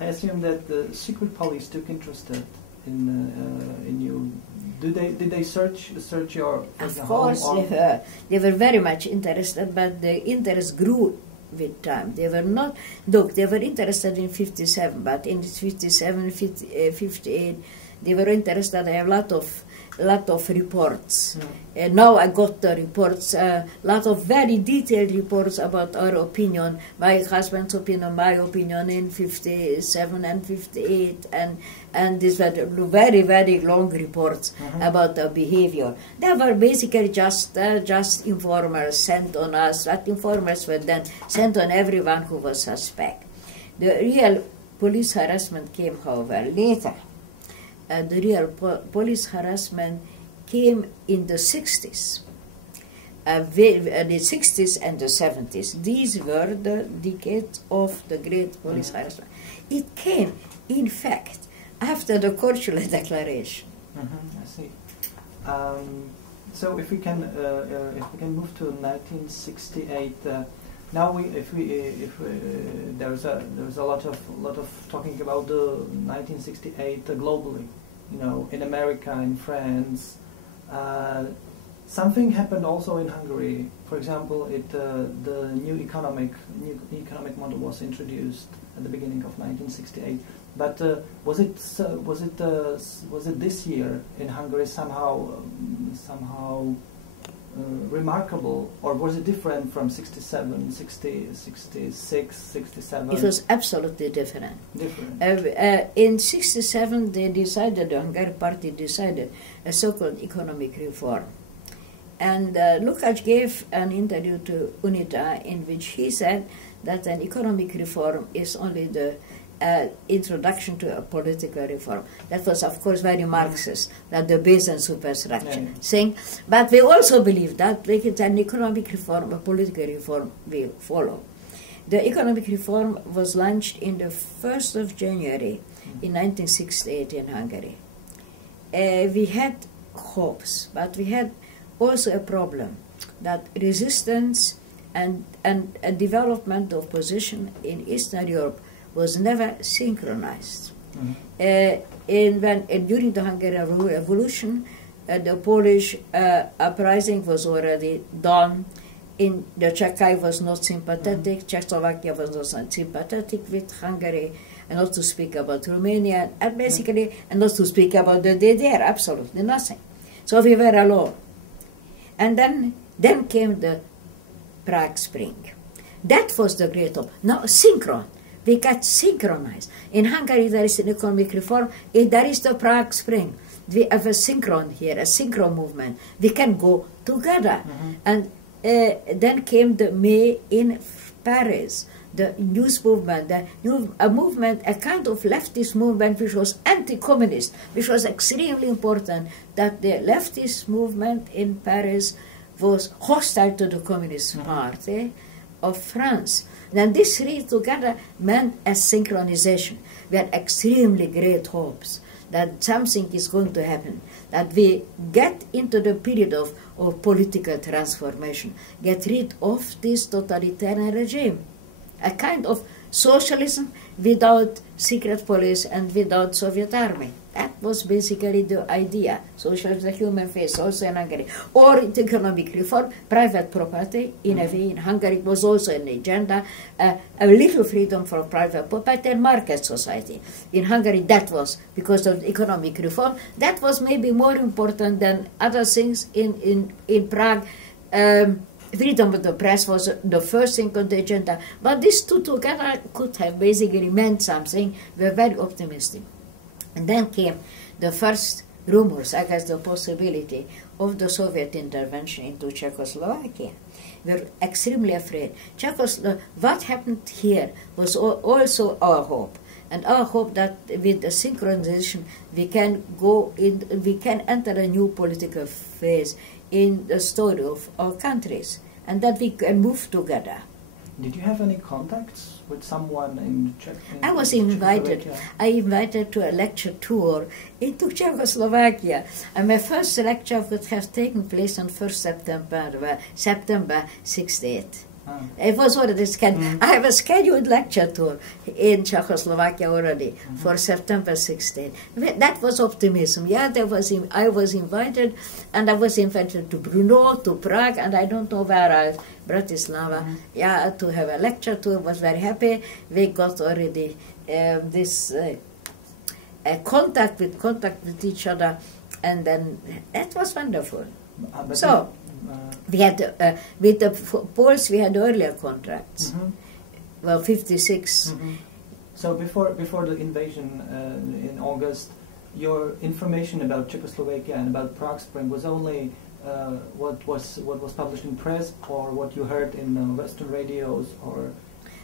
I assume that the secret police took interest in you. Did they search your Of home? course, they were very much interested, but the interest grew with time. They were not, look, they were interested in 57, but in 57, 58, they were interested. I have a lot of reports. Now I got the reports, lot of very detailed reports about our opinion, my husband's opinion, my opinion in 57 and 58, and these were very, very long reports about our behavior. They were basically just informers sent on us, but informers were then sent on everyone who was suspect. The real police harassment came, however, later. The real police harassment came in the 60s. The 60s and the 70s. These were the decades of the great police harassment. It came, in fact, after the Korčula Declaration. I see. So if we can move to 1968. Now there's a lot of talking about the 1968 globally, in America, in France. Something happened also in Hungary. For example, the new economic model was introduced at the beginning of 1968. But was it this year in Hungary somehow remarkable, or was it different from 67, 60, 66, 67? It was absolutely different. In 67, they decided, the Hungarian party decided, a so-called economic reform. And Lukács gave an interview to UNITA in which he said that an economic reform is only the introduction to a political reform. That was, of course, very Marxist, that the base and superstructure thing. But we also believe that like it's an economic reform, a political reform will follow. The economic reform was launched in the 1st of January in 1968 in Hungary. We had hopes, but we had also a problem that resistance and a development of position in Eastern Europe was never synchronized. During the Hungarian Revolution, the Polish uprising was already done. The Czech was not sympathetic, Czechoslovakia was not sympathetic with Hungary, and not to speak about Romania, and basically, and not to speak about the DDR, absolutely nothing. So we were alone. And then came the Prague Spring. That was the great hope. Now, synchron. We got synchronized. In Hungary, there is an economic reform. There is the Prague Spring. We have a synchron here, a synchron movement. We can go together. And then came the May in Paris, the news movement, a kind of leftist movement which was anti-communist, which was extremely important, that the leftist movement in Paris was hostile to the Communist Party of France. Then these three together meant a synchronization. We had extremely great hopes that something is going to happen, that we get into the period of political transformation, get rid of this totalitarian regime, a kind of socialism without secret police and without Soviet army. That was basically the idea. Socialism, the human face, also in Hungary. Or economic reform, private property, in a way, in Hungary it was also an agenda, a little freedom for private property and market society. In Hungary that was, because of economic reform, that was maybe more important than other things in Prague. Freedom of the press was the first thing on the agenda, but these two together could have basically meant something. We were very optimistic. And then came the first rumors against the possibility of the Soviet intervention into Czechoslovakia. We were extremely afraid. What happened here was also our hope. And our hope that with the synchronization we can enter a new political phase in the story of our countries, and that we can move together. Did you have any contacts with someone in Czech? I was invited. I invited to a lecture tour into Czechoslovakia, and my first lecture would have taken place on 1st September 68. It was already scheduled. I have a scheduled lecture tour in Czechoslovakia already for September 16. That was optimism. Yeah, I was invited, and I was invited to Brno, to Prague, and I don't know where else, Bratislava. Yeah, to have a lecture tour. Was very happy. We got already this contact with each other, and then that was wonderful. We had with the Poles we had earlier contracts. Well, 56. So before the invasion in August, your information about Czechoslovakia and about Prague Spring was only what was published in press, or what you heard in Western radios, or.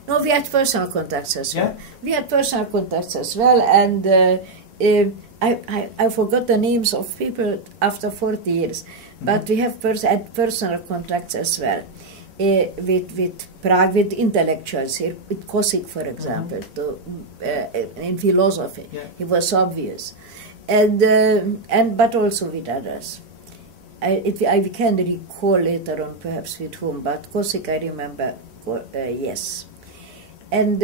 No, we had personal contacts as well. Yeah? We had personal contacts as well, and I forgot the names of people after 40 years, but we have had personal contacts as well with Prague, with intellectuals, with Kosik, for example, in philosophy. Yeah. He was obvious, and but also with others. I can recall later on perhaps with whom, but Kosik I remember, yes. And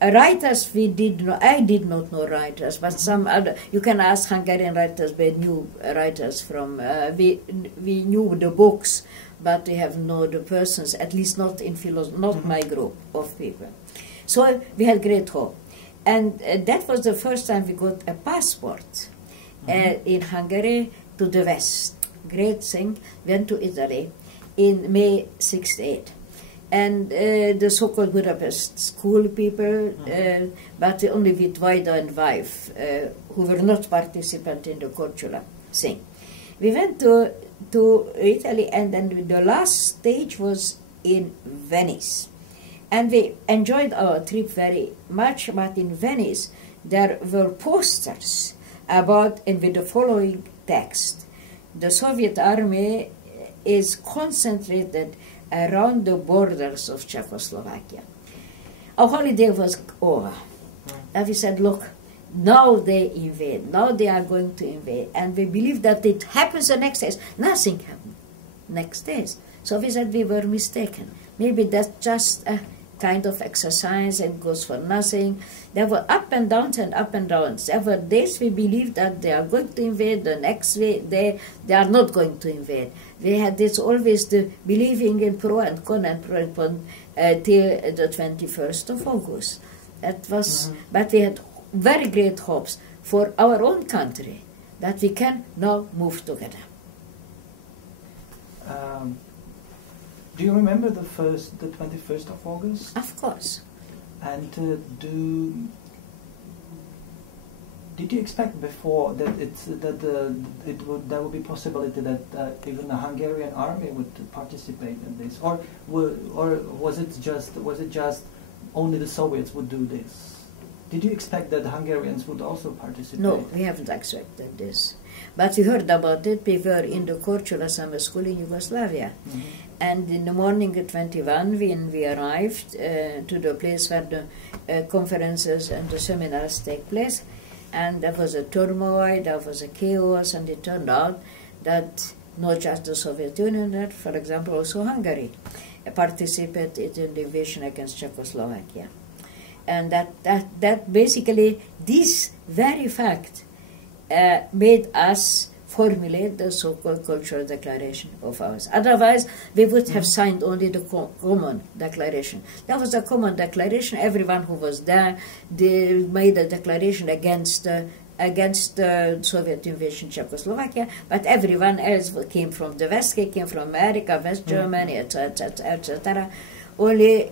writers we did not, I did not know writers, but some other, you can ask Hungarian writers, we knew writers from, we knew the books, but we have known the persons, at least not in philosophy, not my group of people. So we had great hope. And that was the first time we got a passport in Hungary to the West. Great thing, went to Italy in May 68. And the so-called Budapest school people, but only with wife and wife, who were not participant in the cultural thing. We went to Italy, and then the last stage was in Venice. And we enjoyed our trip very much, but in Venice there were posters about, and with the following text: the Soviet army is concentrated around the borders of Czechoslovakia. Our holiday was over. And we said, look, now they invade, now they are going to invade. And we believed that it happens the next days. Nothing happened next days. So we said we were mistaken. Maybe that's just a kind of exercise and goes for nothing. There were up and downs and up and downs. There were days we believed that they are going to invade, the next day they are not going to invade. We had this always the believing in pro and con till the 21st of August. That was, but we had very great hopes for our own country that we can now move together. Do you remember the 21st of August? Of course. And did you expect before that there would be possibility that even the Hungarian army would participate in this, or was it just only the Soviets would do this? Did you expect that the Hungarians would also participate? No, we haven't expected this. But we heard about it. We were in the Korčula summer school in Yugoslavia. And in the morning at 21, when we arrived to the place where the conferences and the seminars take place, and there was a turmoil, there was a chaos, and it turned out that not just the Soviet Union, but for example also Hungary participated in the invasion against Czechoslovakia. And that basically, this very fact made us formulate the so-called cultural declaration of ours. Otherwise, we would have signed only the common declaration. That was a common declaration. Everyone who was there, they made a declaration against the Soviet invasion of Czechoslovakia, but everyone else came from the West, came from America, West Germany, etc., etc. Only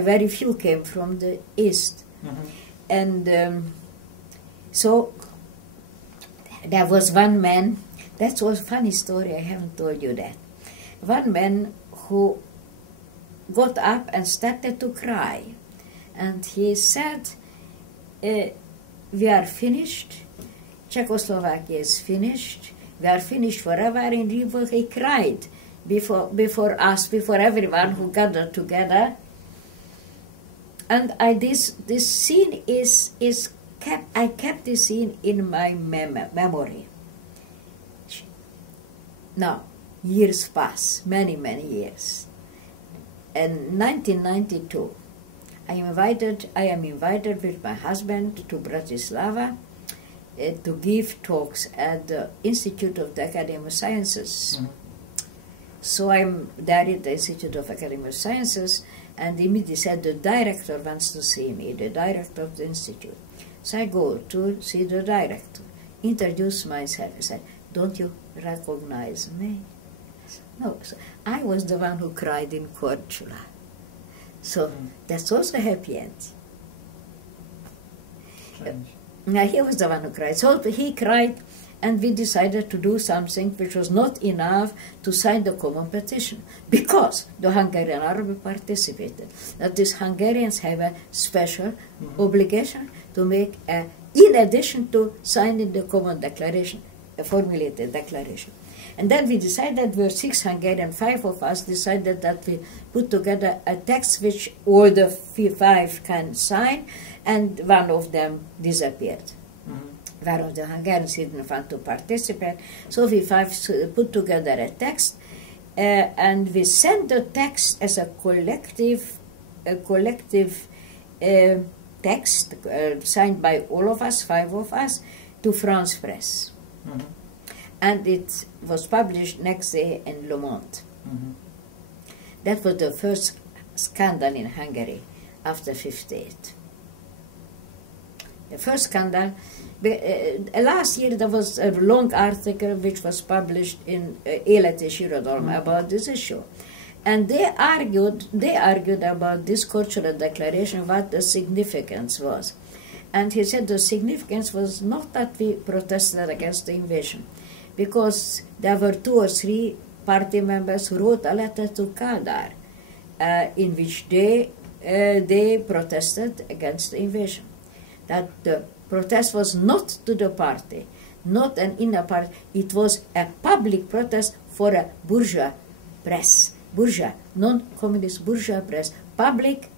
very few came from the East. And so there was one man, that was a funny story, I haven't told you that. One man who got up and started to cry. And he said, we are finished, Czechoslovakia is finished, we are finished forever. And he cried before us, before everyone who gathered together. And this scene I kept this scene in my memory. Now, years pass, many, many years. in 1992, I am invited with my husband to Bratislava to give talks at the Institute of the Academy of Sciences. Mm-hmm. So I'm there at the Institute of Academy of Sciences, and immediately said, the director wants to see me, the director of the institute. So I go to see the director, introduce myself. I said, don't you recognize me? I said, no. So I was the one who cried in Korčula. So that's also a happy end. He was the one who cried. So he cried, and we decided to do something which was not enough to sign the common petition, because the Hungarian army participated. That is, Hungarians have a special obligation to make, in addition to signing the common declaration, a formulated declaration. And then we decided, there were 6 Hungarians, 5 of us decided that we put together a text which all the 5 can sign, and one of them disappeared. One of the Hungarians didn't want to participate, so we 5 put together a text, and we sent the text as a collective text signed by all of us, 5 of us, to France Press. And it was published next day in Le Monde. That was the first scandal in Hungary after '58. The first scandal. Last year there was a long article which was published in Életi Irodalom about this issue, and they argued about this cultural declaration, what the significance was. And he said the significance was not that we protested against the invasion, because there were 2 or 3 party members who wrote a letter to Kádár in which they protested against the invasion. That the protest was not to the party, not an inner party, it was a public protest for a bourgeois press, non-communist bourgeois press, public,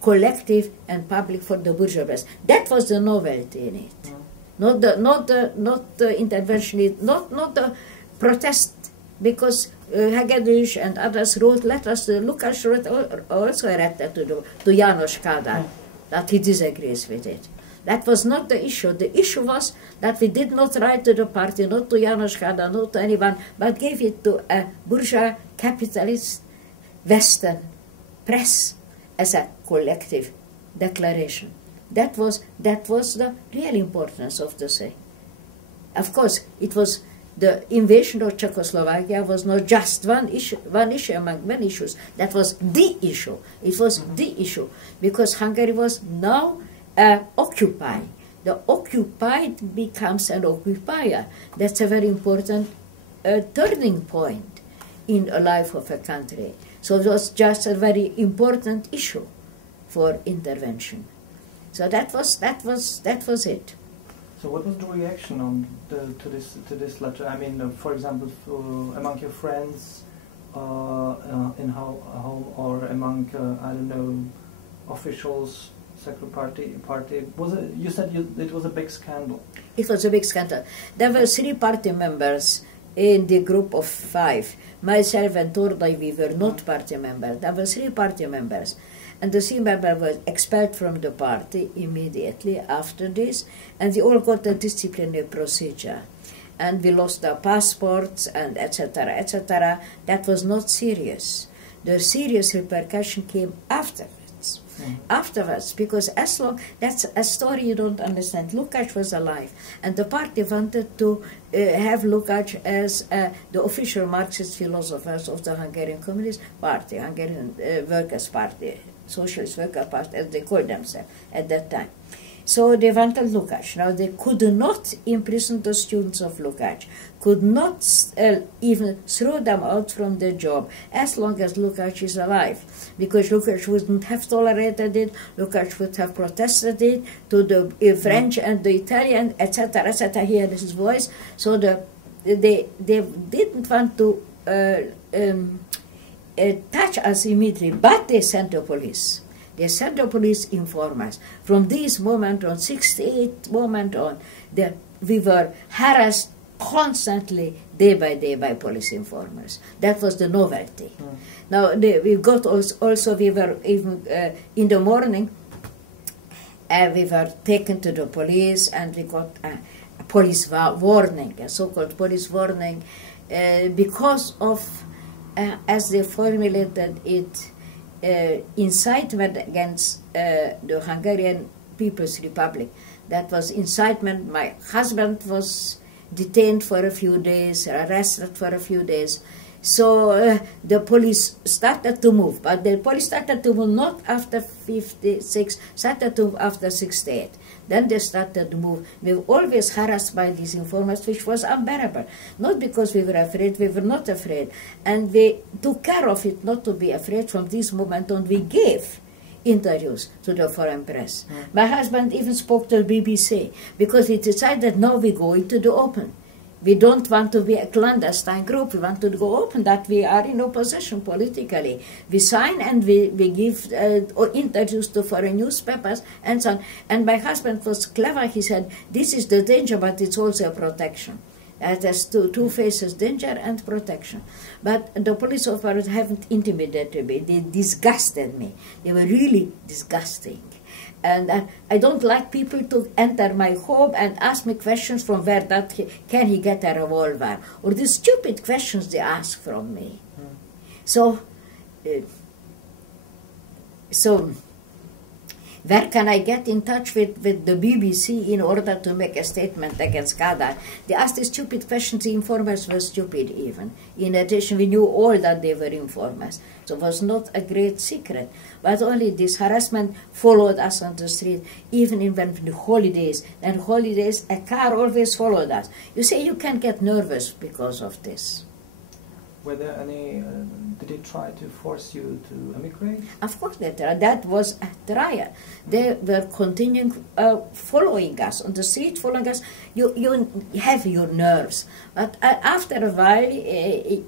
collective, and public for the bourgeois press. That was the novelty in it. Not the intervention, not the protest, because Hegedűs and others wrote letters. Lukács wrote also a letter to János Kádár that he disagrees with it. That was not the issue. The issue was that we did not write to the party, not to János Kádár, not to anyone, but gave it to a bourgeois capitalist Western press as a collective declaration. That was the real importance of the thing. Of course, it was the invasion of Czechoslovakia was not just one issue among many issues. That was the issue. It was the issue, because Hungary was now occupying. The occupied becomes an occupier. That's a very important turning point in the life of a country. So it was just a very important issue for intervention. So that was it. So what was the reaction on to this letter? I mean, for example, among your friends in home, or among I don't know, officials, secret party. Was it? You said it was a big scandal. It was a big scandal. There were 3 party members in the group of 5. Myself and Tordai, we were not party members. There were 3 party members. And the 3 members were expelled from the party immediately after this, and we all got a disciplinary procedure. And we lost our passports, and etc., etc. That was not serious. The serious repercussion came afterwards. Afterwards, because as long, that's a story you don't understand. Lukács was alive, and the party wanted to have Lukács as the official Marxist philosophers of the Hungarian Communist Party, Hungarian Workers' Party, Socialist Worker Party, as they called themselves at that time. So they wanted Lukács. Now they could not imprison the students of Lukács, could not even throw them out from their job as long as Lukács is alive, because Lukács wouldn't have tolerated it, Lukács would have protested it to the French and the Italian, etc., etc., hear his voice. So they didn't want to touch us immediately, but they sent the police. They sent the police informers. From this moment on, 68 moment on, we were harassed constantly, day by police informers. That was the novelty. Now we got also we were even in the morning. We were taken to the police, and we got a police warning, a so-called police warning, because of, as they formulated it, incitement against the Hungarian People's Republic. That was incitement. My husband was detained for a few days, arrested for a few days. So the police started to move, but the police started to move not after 56, started to move after 68. Then they started to move. We were always harassed by these informers, which was unbearable. Not because we were afraid, we were not afraid. And we took care of it not to be afraid. From this moment on, we gave interviews to the foreign press. My husband even spoke to the BBC, because we decided now we go into the open. We don't want to be a clandestine group. We want to go open, that we are in opposition politically. We sign and we give interviews to foreign newspapers and so on. And my husband was clever. He said, this is the danger, but it's also a protection. There's two faces, danger and protection. But the police officers haven't intimidated me. They disgusted me. They were really disgusting. And I don't like people to enter my home and ask me questions from where can he get a revolver, or the stupid questions they ask from me. So where can I get in touch with the BBC in order to make a statement against Kadar? They asked the stupid questions. The informers were stupid even. In addition, we knew all that they were informers. So it was not a great secret. But only this harassment followed us on the street, even in when the holidays. And holidays, a car always followed us. You say you can get nervous because of this. Were there any, did they try to force you to emigrate? Of course they tried. That was a trial. They were continuing following us on the street, following us. You have your nerves. But after a while,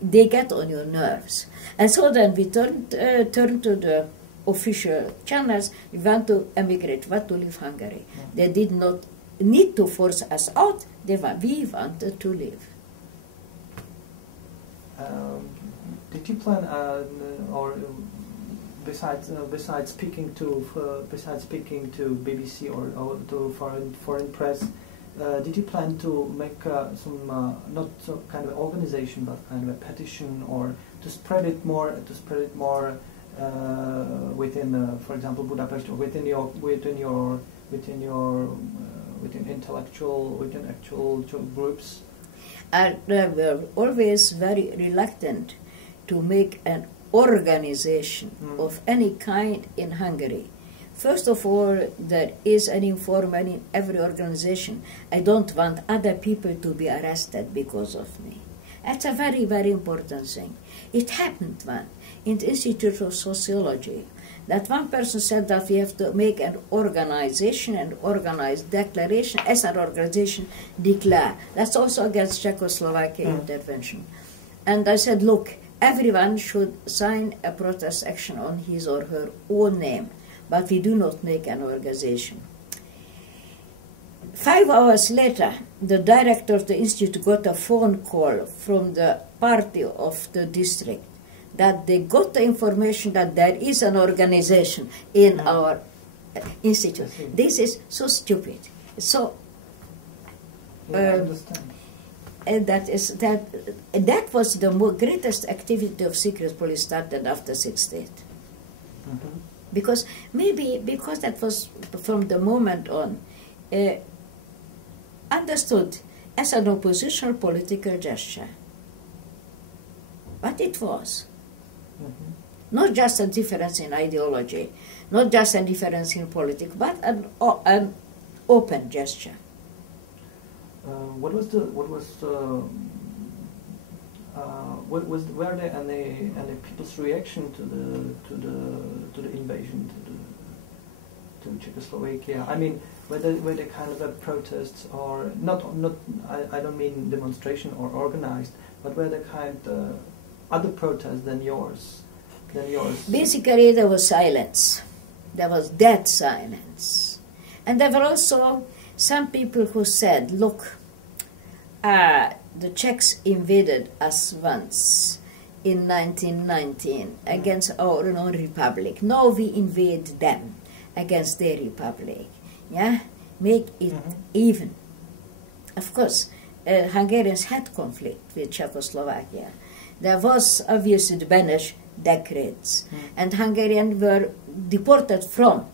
they get on your nerves. And so then we turned to the official channels. We want to emigrate, want to leave Hungary. They did not need to force us out. We wanted to leave. Did you plan, or besides speaking to BBC or to foreign press, did you plan to make some not so kind of organization, but kind of a petition, or to spread it more within, for example, Budapest, or within actual groups? They were always very reluctant to make an organization of any kind in Hungary. First of all, there is an informer in every organization. I don't want other people to be arrested because of me. That's a very, very important thing. It happened once in the Institute of Sociology, that one person said that we have to make an organization, an organized declaration, as an organization declare. That's also against Czechoslovakia intervention. And I said, look, everyone should sign a protest action on his or her own name, but we do not make an organization. 5 hours later, the director of the institute got a phone call from the party of the district that they got the information that there is an organization in our institute. This is so stupid. So I understand. And that was the greatest activity of secret police started after 68. Because that was from the moment on understood as an oppositional political gesture. But it was. Not just a difference in ideology, not just a difference in politics, but an open gesture. Were there any people's reaction to the invasion to Czechoslovakia? I mean, were there kind of a protests, or not? I don't mean demonstration or organized, but were there kind of other protests than yours? Basically, there was silence. There was dead silence, and there were also some people who said, "Look, the Czechs invaded us once in 1919 against our own republic. Now we invade them against their republic. Yeah, make it even. Of course, Hungarians had conflict with Czechoslovakia. There was obviously the Beneš decrees, and Hungarians were deported from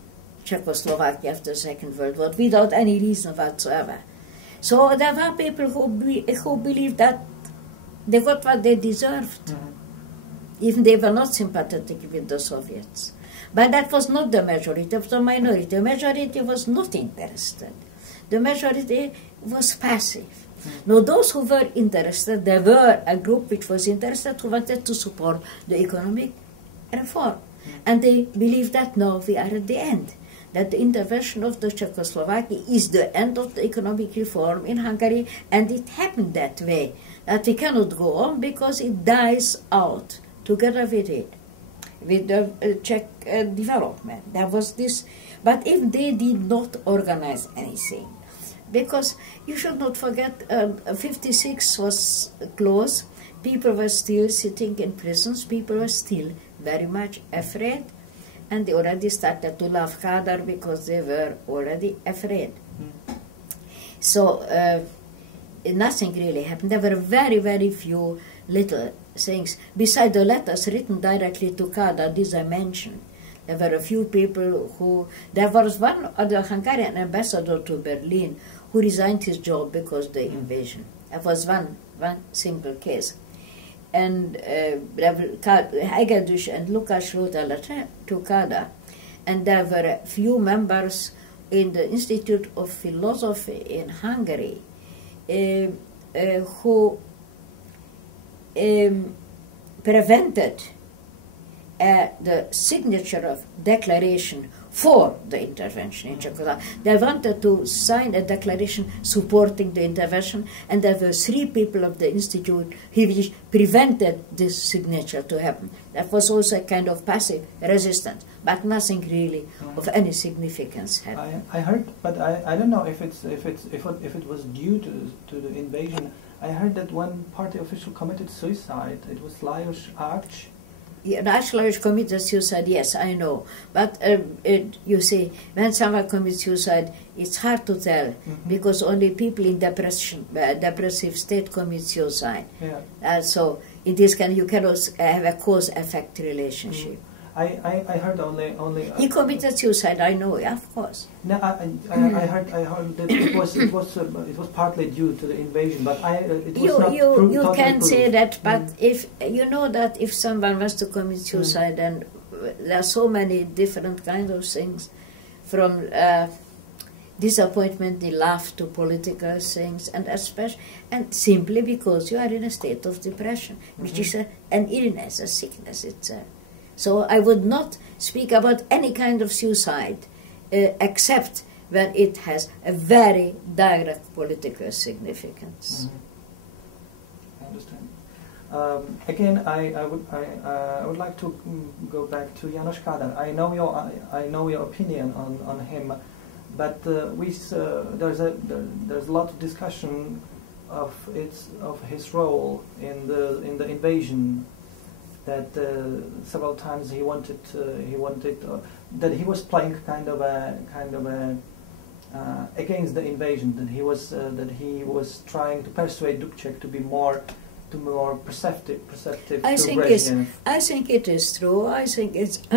Czechoslovakia after the Second World War without any reason whatsoever. So there were people who believed that they got what they deserved, even they were not sympathetic with the Soviets. But that was not the majority, of the minority. The majority was not interested. The majority was passive. Now those who were interested, there were a group which was interested who wanted to support the economic reform. And they believed that now we are at the end, that the intervention of the Czechoslovakia is the end of the economic reform in Hungary, and it happened that way, that we cannot go on because it dies out together with it, with the Czech development. There was this, but if they did not organize anything, because you should not forget, 56 was close, people were still sitting in prisons, people were still very much afraid, and they already started to love Kadar because they were already afraid. So nothing really happened. There were very, very few little things. Besides the letters written directly to Kadar, these I mentioned, there were a few people who... There was one other Hungarian ambassador to Berlin who resigned his job because of the invasion. There was one single case. And Hegedűs and Lukács wrote a letter to Kadar, and there were a few members in the Institute of Philosophy in Hungary who prevented the signature of declaration for the intervention in Czechoslovakia. They wanted to sign a declaration supporting the intervention, and there were 3 people of the institute who prevented this signature to happen. That was also a kind of passive resistance, but nothing really of any significance happened. I heard, but I don't know if it was due to the invasion. I heard that one party official committed suicide. It was Lajos Arch. Yeah, Lajos committed suicide, yes, I know. But you see, when someone commits suicide, it's hard to tell, because only people in depressive state commit suicide. Yeah. So in this case, you cannot have a cause-effect relationship. I heard only. He committed suicide. I know, yeah, of course. No, I heard that it was partly due to the invasion, but it was not you can say that, but if you know that if someone wants to commit suicide, then there are so many different kinds of things, from disappointment in love to political things, and especially simply because you are in a state of depression, which is an illness, a sickness itself. So I would not speak about any kind of suicide except when it has a very direct political significance. I understand. Again, I would like to go back to János Kádár. I know your opinion on him, but there's a lot of discussion of his role in the invasion. That several times he wanted that he was playing kind of a against the invasion. That he was trying to persuade Dubček to be more perceptive. I think it is true. I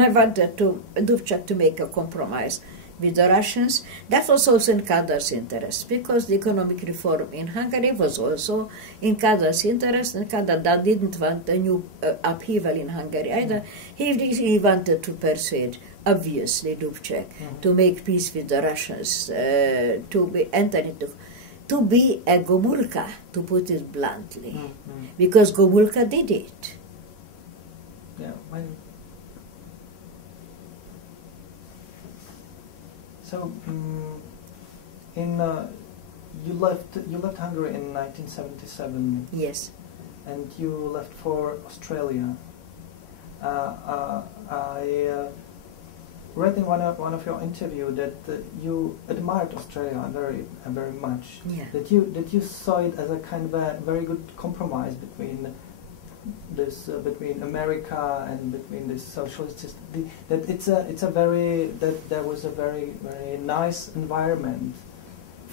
wanted Dubček to make a compromise with the Russians. That was also in Kadar's interest, because the economic reform in Hungary was also in Kadar's interest, and Kadar didn't want a new upheaval in Hungary either. He really wanted to persuade, obviously, Dubček to make peace with the Russians, to be a Gomulka, to put it bluntly, because Gomulka did it. Yeah. So, you left Hungary in 1977. Yes. And you left for Australia. read in one of your interview that you admired Australia very much. Yeah. That you saw it as a kind of a very good compromise between between America and between the socialist system. That there was a very nice environment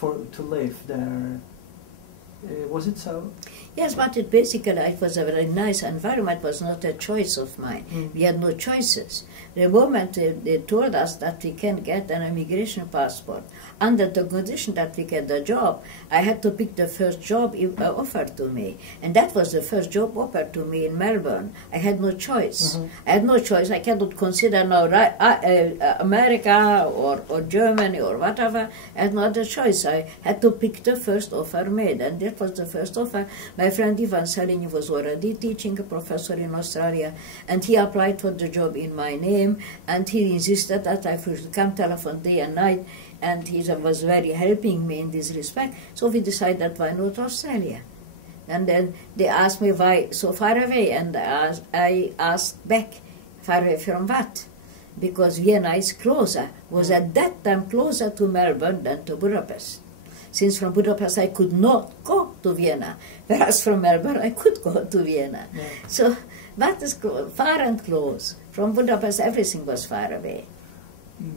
to live there. Was it so? Yes, but it was a very nice environment. It was not a choice of mine. We had no choices. The moment they told us that we can get an immigration passport, under the condition that we get the job, I had to pick the first job offered to me. And that was the first job offered to me in Melbourne. I had no choice. Mm-hmm. I had no choice. I cannot consider now America or Germany or whatever. I had no other choice. I had to pick the first offer made. And that was the first offer. My friend Ivan Salini was already teaching, a professor in Australia, and he applied for the job in my name, and he insisted that I should come telephone day and night, and he was very helping me in this respect. So we decided, why not Australia? And then they asked me why so far away, and I asked back, far away from what? Because Vienna is closer, was at that time closer to Melbourne than to Budapest. Since from Budapest I could not go to Vienna, whereas from Melbourne I could go to Vienna. Yeah. So that is far and close. From Budapest everything was far away.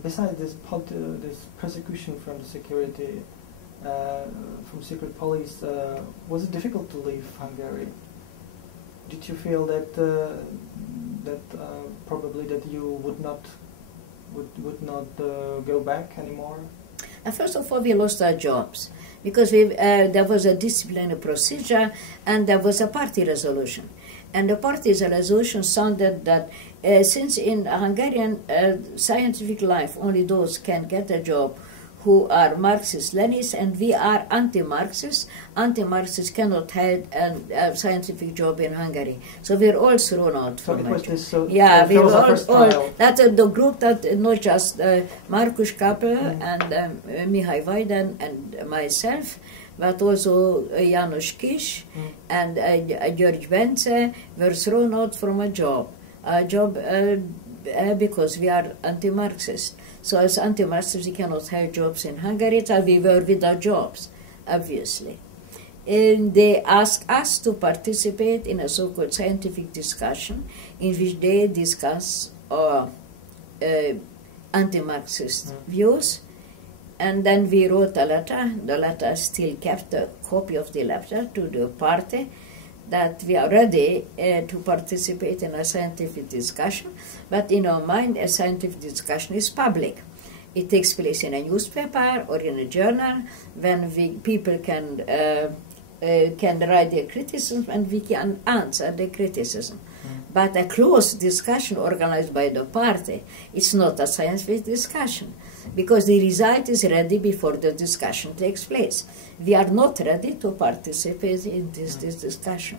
Besides this persecution from the security, from secret police, was it difficult to leave Hungary? Did you feel that probably that you would not go back anymore? First of all, we lost our jobs because there was a disciplinary procedure and there was a party resolution. And the party's resolution sounded that since in Hungarian scientific life only those can get a job who are Marxist-Leninists, and we are anti-Marxists. Anti-Marxists cannot have a scientific job in Hungary. So we're all thrown out from it. Yeah, we were all that's the group that not just Markus Kappel and Mihai Weiden and myself, but also Janos Kiss and György Bence were thrown out from a job because we are anti-Marxist. So as anti-Marxists, we cannot have jobs in Hungary, so we were without jobs, obviously. And they asked us to participate in a so-called scientific discussion in which they discuss anti-Marxist views. And then we wrote a letter. The letter still kept a copy of the letter to the party that we are ready to participate in a scientific discussion, but in our mind a scientific discussion is public. It takes place in a newspaper or in a journal when people can write their criticism and we can answer the criticism. But a closed discussion organized by the party, it's not a scientific discussion, because the result is ready before the discussion takes place. We are not ready to participate in this discussion.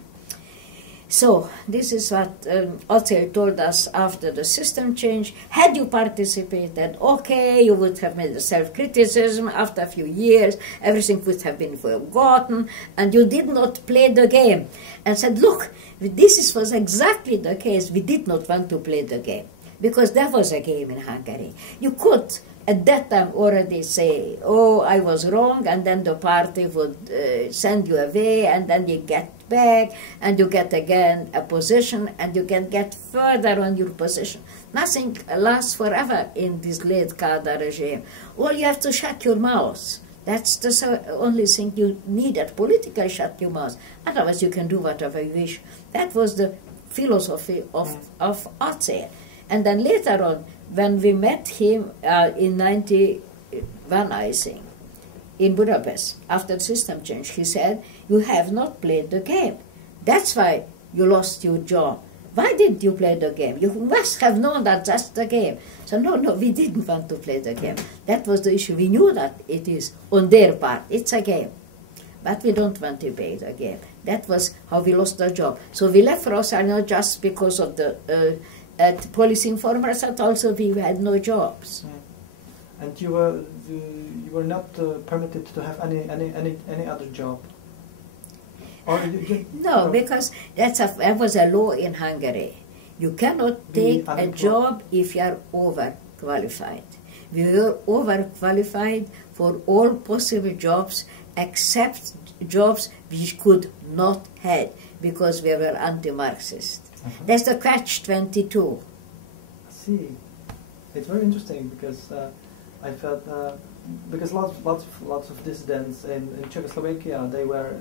So this is what Ozel told us after the system change. Had you participated, okay, you would have made a self-criticism. After a few years, everything would have been forgotten, and you did not play the game. And said, look, this was exactly the case. We did not want to play the game, because there was a game in Hungary. You could at that time already say, oh, I was wrong, and then the party would send you away, and then you get back, and you get again a position, and you can get further on your position. Nothing lasts forever in this late Kader regime. All you have to shut your mouth. That's the only thing you needed, politically shut your mouth. Otherwise you can do whatever you wish. That was the philosophy of Ozel. And then later on, when we met him in 91, I think, in Budapest, after the system change, he said, you have not played the game. That's why you lost your job. Why didn't you play the game? You must have known that that's the game. So no, we didn't want to play the game. That was the issue. We knew that it is on their part. It's a game. But we don't want to play the game. That was how we lost the job. So we left Rosa not just because of the police informers, but also we had no jobs. And you were not permitted to have any other job. No, because that was a law in Hungary. You cannot take a job if you are over overqualified. We were overqualified for all possible jobs except jobs we could not have because we were anti-Marxist. That's the catch-22. I see. It's very interesting because I felt because lots of dissidents in Czechoslovakia they were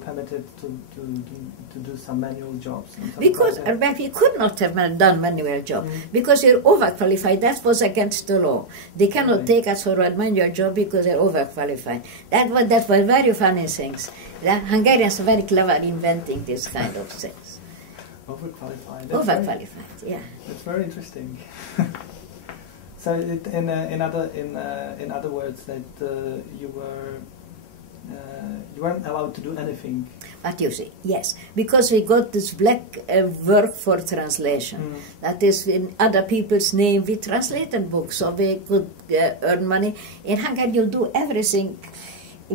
permitted to do some manual jobs. Because we could not have done manual job because you're overqualified. That was against the law. They cannot take us for a manual job because they're overqualified. That was very funny things. The Hungarians are very clever inventing this kind of things. Overqualified. Overqualified, yeah. That's very interesting. So, in other words, that you weren't allowed to do anything. But you see, yes, because we got this black work for translation. That is, in other people's name, we translated books, so we could earn money. In Hungary, you do everything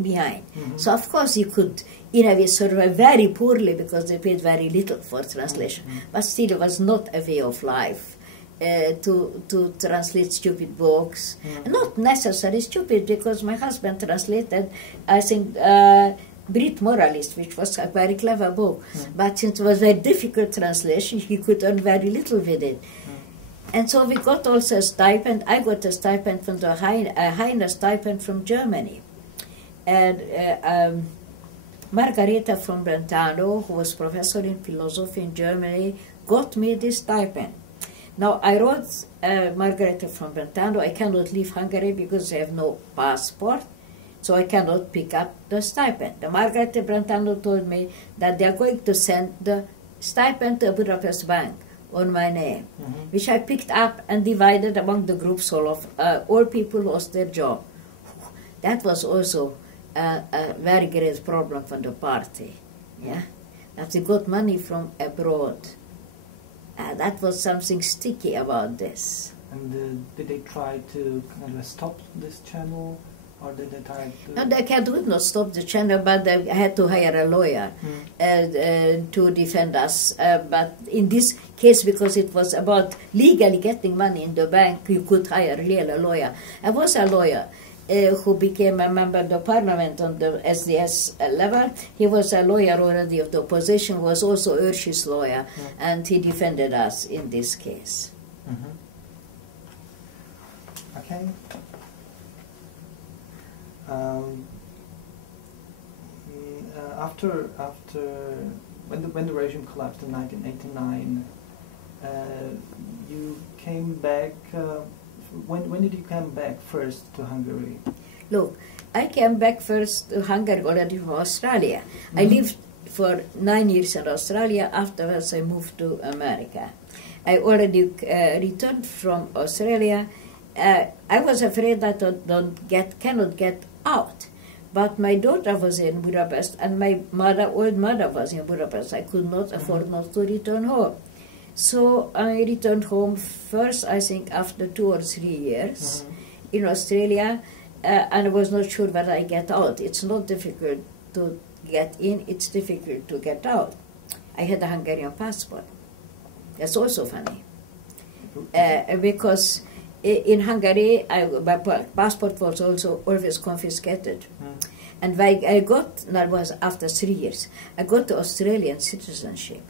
behind. So of course you could, in a way, survive very poorly because they paid very little for translation. But still, it was not a way of life to translate stupid books. Not necessarily stupid, because my husband translated, I think, Brit Moralist, which was a very clever book. But since it was a very difficult translation, he could earn very little with it. And so we got also a stipend. I got a stipend from the Heine stipend from Germany. And Margareta from Brentano, who was professor in philosophy in Germany, got me this stipend. Now, I wrote Margareta from Brentano, I cannot leave Hungary because I have no passport, so I cannot pick up the stipend. The Margareta Brentano told me that they are going to send the stipend to a Budapest bank on my name, which I picked up and divided among the groups full of all people who lost their job. That was also a very great problem for the party, yeah, that they got money from abroad. That was something sticky about this. And did they try to kind of stop this channel, or did they try to... No, they could not stop the channel, but they had to hire a lawyer to defend us. But in this case, because it was about legally getting money in the bank, you could hire really a lawyer. I was a lawyer who became a member of the parliament on the SDS level. He was a lawyer already of the opposition, was also Ursh's lawyer, and he defended us in this case. Okay. After when the regime collapsed in 1989, you came back. When did you come back first to Hungary? Look, I came back first to Hungary already from Australia. I lived for 9 years in Australia. Afterwards, I moved to America. I already returned from Australia. I was afraid that I cannot get out. But my daughter was in Budapest, and my old mother was in Budapest. I could not afford not to return home. So I returned home first, I think, after 2 or 3 years in Australia, and I was not sure whether I get out. It's not difficult to get in, it's difficult to get out. I had a Hungarian passport. That's also funny. Because in Hungary, my passport was also always confiscated. And when I got, that was after 3 years, I got the Australian citizenship.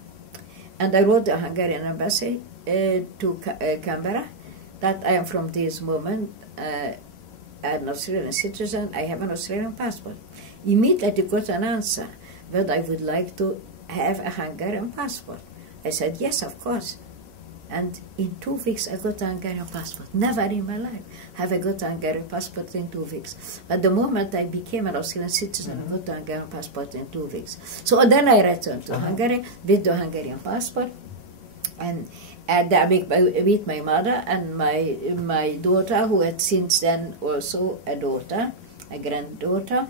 And I wrote the Hungarian embassy to Canberra that I am from this moment an Australian citizen, I have an Australian passport. Immediately got an answer whether I would like to have a Hungarian passport. I said, yes, of course. And in 2 weeks I got a Hungarian passport. Never in my life have I got a Hungarian passport in 2 weeks. But the moment I became an Australian citizen, I got a Hungarian passport in 2 weeks. So then I returned to Hungary with the Hungarian passport, and with my mother and my daughter, who had since then also a daughter, a granddaughter.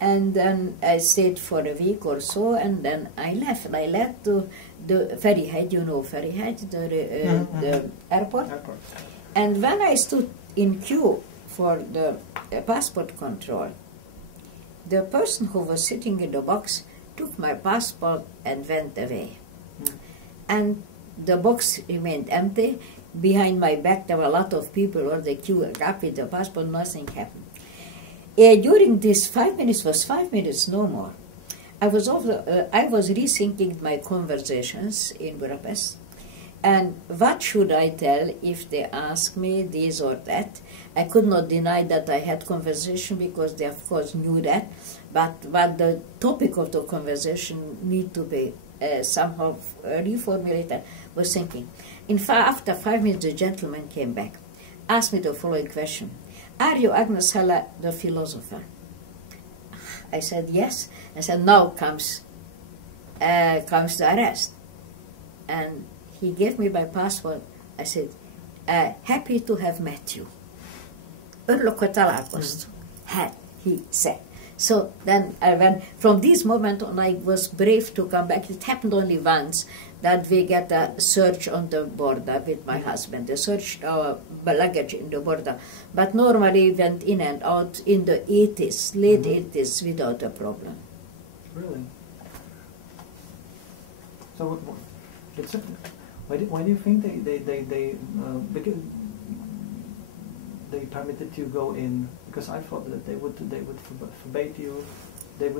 And then I stayed for a week or so, and then I left. I left to the Ferryhead, you know Ferryhead, the airport. And when I stood in queue for the passport control, the person who was sitting in the box took my passport and went away. And the box remained empty. Behind my back there were a lot of people or the queue up with the passport, nothing happened. During this 5 minutes was 5 minutes, no more. I was rethinking my conversations in Budapest, and what should I tell if they ask me this or that? I could not deny that I had conversation because they of course knew that, but the topic of the conversation need to be somehow reformulated. Was thinking. In fact, after 5 minutes, the gentleman came back, asked me the following question: "Are you Ágnes Heller, the philosopher?" I said yes. I said, "Now comes the arrest," and he gave me my passport. I said, "Happy to have met you." Örülök, hogy találkoztunk. He said. So then I went, from this moment on I was brave to come back. It happened only once that we get a search on the border with my husband. They searched our luggage in the border. But normally went in and out in the 80s, late 80s without a problem. Really? So why do you think because they permitted you go in? Because I thought that they would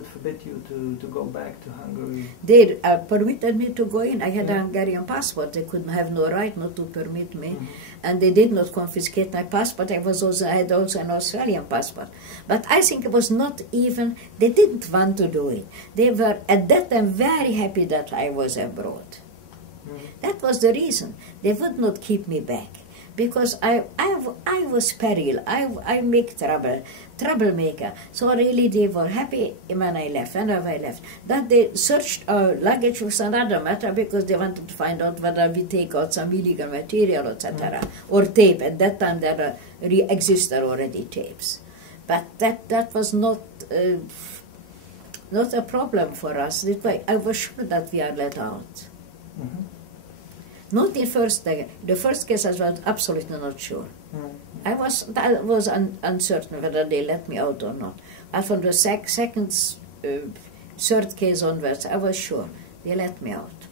forbid you to go back to Hungary. They permitted me to go in. I had a Hungarian passport. They could have no right not to permit me, and they did not confiscate my passport. I had also an Australian passport, but I think it was not even. They didn't want to do it. They were at that time very happy that I was abroad. That was the reason. They would not keep me back. Because I was peril, I make troublemaker. So really they were happy when I left, whenever I left. That they searched our luggage was another matter because they wanted to find out whether we take out some illegal material, etc. Or tape. At that time there existed already tapes. But that was not a problem for us. I was sure that we are let out. Not the first case I was absolutely not sure. I was uncertain whether they let me out or not. And from the second, third case onwards, I was sure they let me out.